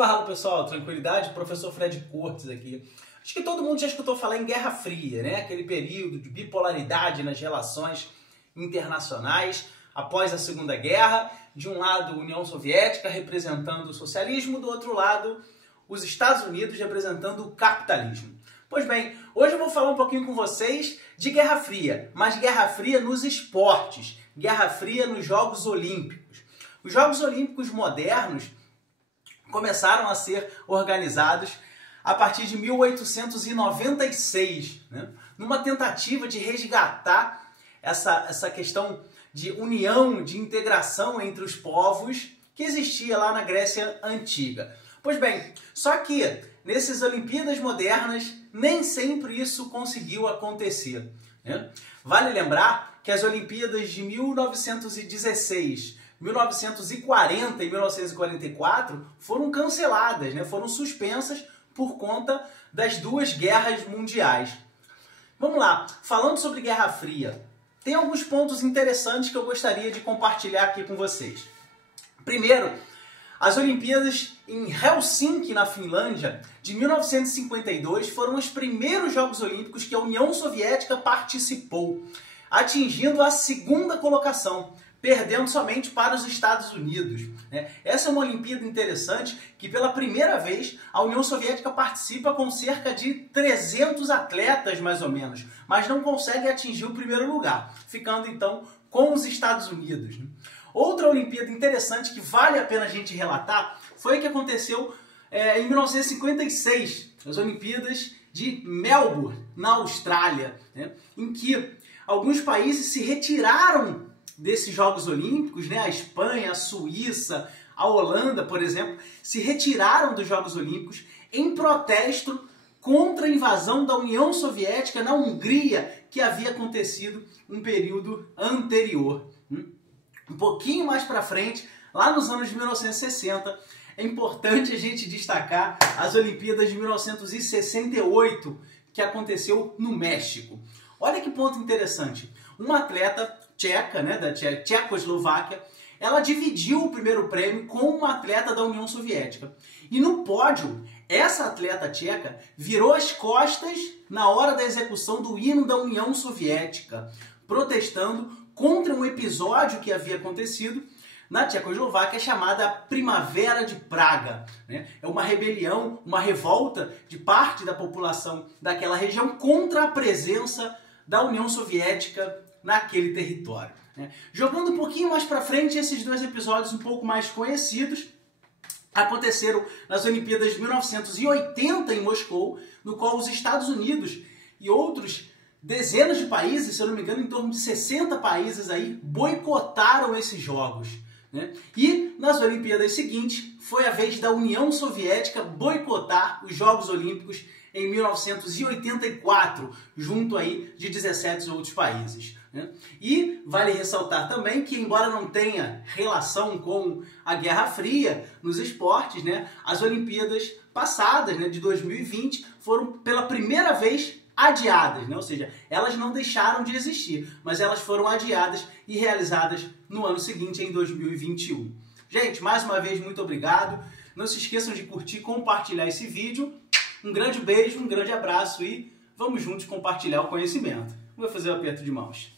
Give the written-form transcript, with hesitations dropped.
Fala pessoal, tranquilidade? Professor Fred Cortes aqui. Acho que todo mundo já escutou falar em Guerra Fria, né? Aquele período de bipolaridade nas relações internacionais após a Segunda Guerra. De um lado, a União Soviética representando o socialismo, do outro lado, os Estados Unidos representando o capitalismo. Pois bem, hoje eu vou falar um pouquinho com vocês de Guerra Fria, mas Guerra Fria nos esportes, Guerra Fria nos Jogos Olímpicos. Os Jogos Olímpicos modernos começaram a ser organizados a partir de 1896, né? Numa tentativa de resgatar essa questão de união, de integração entre os povos que existia lá na Grécia Antiga. Pois bem, só que nessas Olimpíadas modernas nem sempre isso conseguiu acontecer, né? Vale lembrar que as Olimpíadas de 1916, 1940 e 1944 foram canceladas, né? Foram suspensas por conta das duas guerras mundiais. Vamos lá, falando sobre Guerra Fria, tem alguns pontos interessantes que eu gostaria de compartilhar aqui com vocês. Primeiro, as Olimpíadas em Helsinki, na Finlândia, de 1952, foram os primeiros Jogos Olímpicos que a União Soviética participou, atingindo a segunda colocação, perdendo somente para os Estados Unidos, né? Essa é uma Olimpíada interessante que pela primeira vez a União Soviética participa com cerca de 300 atletas mais ou menos, mas não consegue atingir o primeiro lugar, ficando então com os Estados Unidos, né? Outra Olimpíada interessante que vale a pena a gente relatar foi o que aconteceu em 1956, as Olimpíadas de Melbourne, na Austrália, né? Em que alguns países se retiraram desses Jogos Olímpicos, né? A Espanha, a Suíça, a Holanda, por exemplo, se retiraram dos Jogos Olímpicos em protesto contra a invasão da União Soviética na Hungria, que havia acontecido um período anterior. Um pouquinho mais para frente, lá nos anos de 1960, é importante a gente destacar as Olimpíadas de 1968, que aconteceu no México. Olha que ponto interessante. Uma atleta tcheca, né, da Tchecoslováquia, ela dividiu o primeiro prêmio com uma atleta da União Soviética. E no pódio, essa atleta tcheca virou as costas na hora da execução do hino da União Soviética, protestando contra um episódio que havia acontecido na Tchecoslováquia chamada Primavera de Praga, né? É uma rebelião, uma revolta de parte da população daquela região contra a presença da União Soviética naquele território, né? Jogando um pouquinho mais para frente, esses dois episódios um pouco mais conhecidos aconteceram nas Olimpíadas de 1980 em Moscou, no qual os Estados Unidos e outros dezenas de países, se eu não me engano, em torno de 60 países aí, boicotaram esses jogos, né? E nas Olimpíadas seguintes, foi a vez da União Soviética boicotar os Jogos Olímpicos em 1984, junto aí de 17 outros países, né? E vale ressaltar também que, embora não tenha relação com a Guerra Fria nos esportes, né, as Olimpíadas passadas, né, de 2020 foram pela primeira vez adiadas, né? Ou seja, elas não deixaram de existir, mas elas foram adiadas e realizadas no ano seguinte, em 2021. Gente, mais uma vez, muito obrigado. Não se esqueçam de curtir e compartilhar esse vídeo. Um grande beijo, um grande abraço e vamos juntos compartilhar o conhecimento. Vou fazer o aperto de mãos.